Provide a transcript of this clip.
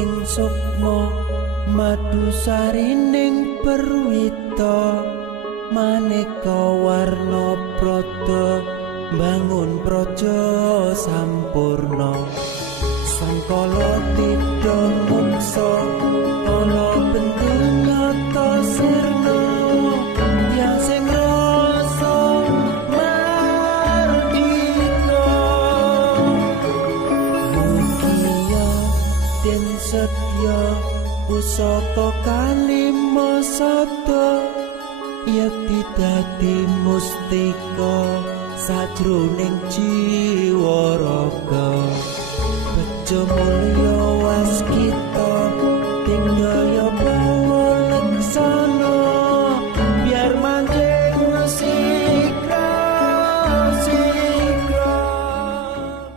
ing sukma madu sarining perwita maneka warna prada bangun praja sampurna sangkala tidha muksa ana bendunata sirna yang sing rasa mardika mugia den setya pusaka kalima sada yekti dadi mustika sajroning jiwa raga bejo mulya waskita